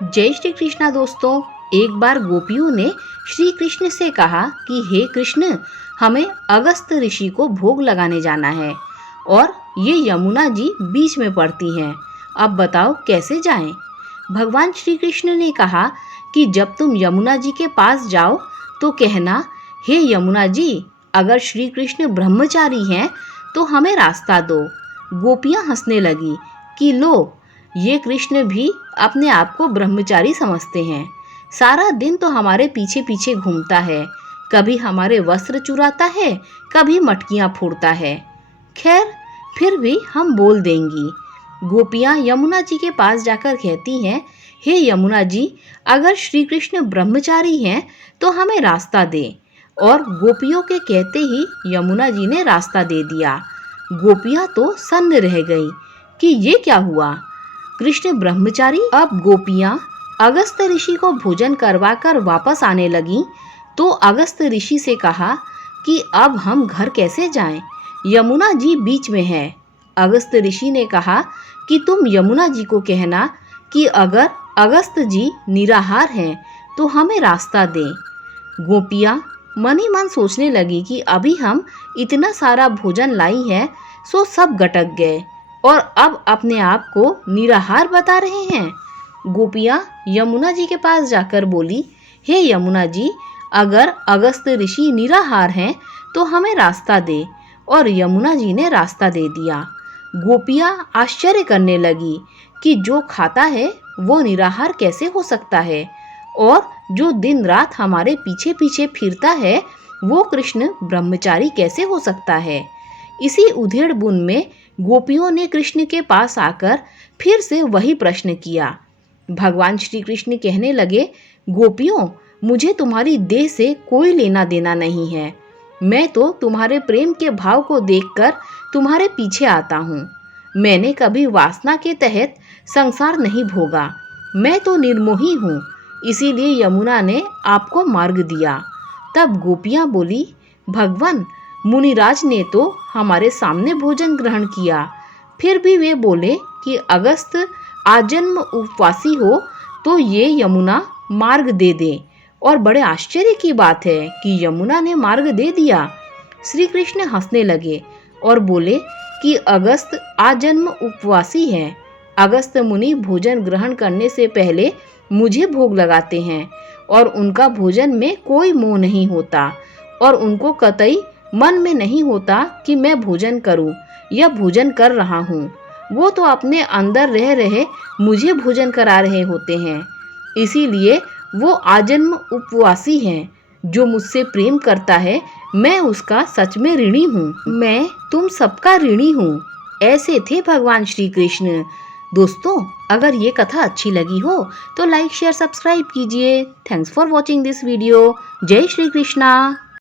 जय श्री कृष्णा दोस्तों। एक बार गोपियों ने श्री कृष्ण से कहा कि हे कृष्ण, हमें अगस्त ऋषि को भोग लगाने जाना है और ये यमुना जी बीच में पड़ती हैं। अब बताओ कैसे जाएं? भगवान श्री कृष्ण ने कहा कि जब तुम यमुना जी के पास जाओ तो कहना, हे यमुना जी, अगर श्री कृष्ण ब्रह्मचारी हैं तो हमें रास्ता दो। गोपियां हंसने लगी कि लो, ये कृष्ण भी अपने आप को ब्रह्मचारी समझते हैं। सारा दिन तो हमारे पीछे पीछे घूमता है, कभी हमारे वस्त्र चुराता है, कभी मटकियां फोड़ता है। खैर, फिर भी हम बोल देंगी। गोपियां यमुना जी के पास जाकर कहती हैं, हे यमुना जी, अगर श्री कृष्ण ब्रह्मचारी हैं तो हमें रास्ता दें। और गोपियों के कहते ही यमुना जी ने रास्ता दे दिया। गोपियां तो सन्न रह गईं कि ये क्या हुआ, कृष्ण ब्रह्मचारी? अब गोपियां अगस्त ऋषि को भोजन करवाकर वापस आने लगीं तो अगस्त ऋषि से कहा कि अब हम घर कैसे जाएं? यमुना जी बीच में है। अगस्त ऋषि ने कहा कि तुम यमुना जी को कहना कि अगर अगस्त जी निराहार हैं तो हमें रास्ता दें। गोपियां मन ही मन सोचने लगी कि अभी हम इतना सारा भोजन लाई है, सो सब गटक गए और अब अपने आप को निराहार बता रहे हैं। गोपियां यमुना जी के पास जाकर बोली, हे यमुना जी, अगर अगस्त ऋषि निराहार हैं तो हमें रास्ता दे। और यमुना जी ने रास्ता दे दिया। गोपियां आश्चर्य करने लगी कि जो खाता है वो निराहार कैसे हो सकता है, और जो दिन रात हमारे पीछे पीछे फिरता है वो कृष्ण ब्रह्मचारी कैसे हो सकता है। इसी उधेड़ बुन में गोपियों ने कृष्ण के पास आकर फिर से वही प्रश्न किया। भगवान श्री कृष्ण कहने लगे, गोपियों, मुझे तुम्हारी देह से कोई लेना देना नहीं है। मैं तो तुम्हारे प्रेम के भाव को देखकर तुम्हारे पीछे आता हूँ। मैंने कभी वासना के तहत संसार नहीं भोगा। मैं तो निर्मोही हूँ, इसीलिए यमुना ने आपको मार्ग दिया। तब गोपियाँ बोली, भगवान, मुनिराज ने तो हमारे सामने भोजन ग्रहण किया, फिर भी वे बोले कि अगस्त आजन्म उपवासी हो तो ये यमुना मार्ग दे दे। और बड़े आश्चर्य की बात है कि यमुना ने मार्ग दे दिया। श्री कृष्ण हंसने लगे और बोले कि अगस्त आजन्म उपवासी है। अगस्त मुनि भोजन ग्रहण करने से पहले मुझे भोग लगाते हैं और उनका भोजन में कोई मोह नहीं होता और उनको कतई मन में नहीं होता कि मैं भोजन करूं या भोजन कर रहा हूं। वो तो अपने अंदर रह रहे मुझे भोजन करा रहे होते हैं। इसीलिए वो आजन्म उपवासी हैं। जो मुझसे प्रेम करता है, मैं उसका सच में ऋणी हूँ। मैं तुम सबका ऋणी हूँ। ऐसे थे भगवान श्री कृष्ण। दोस्तों, अगर ये कथा अच्छी लगी हो तो लाइक, शेयर, सब्सक्राइब कीजिए। Thanks for watching this video. जय श्री कृष्णा।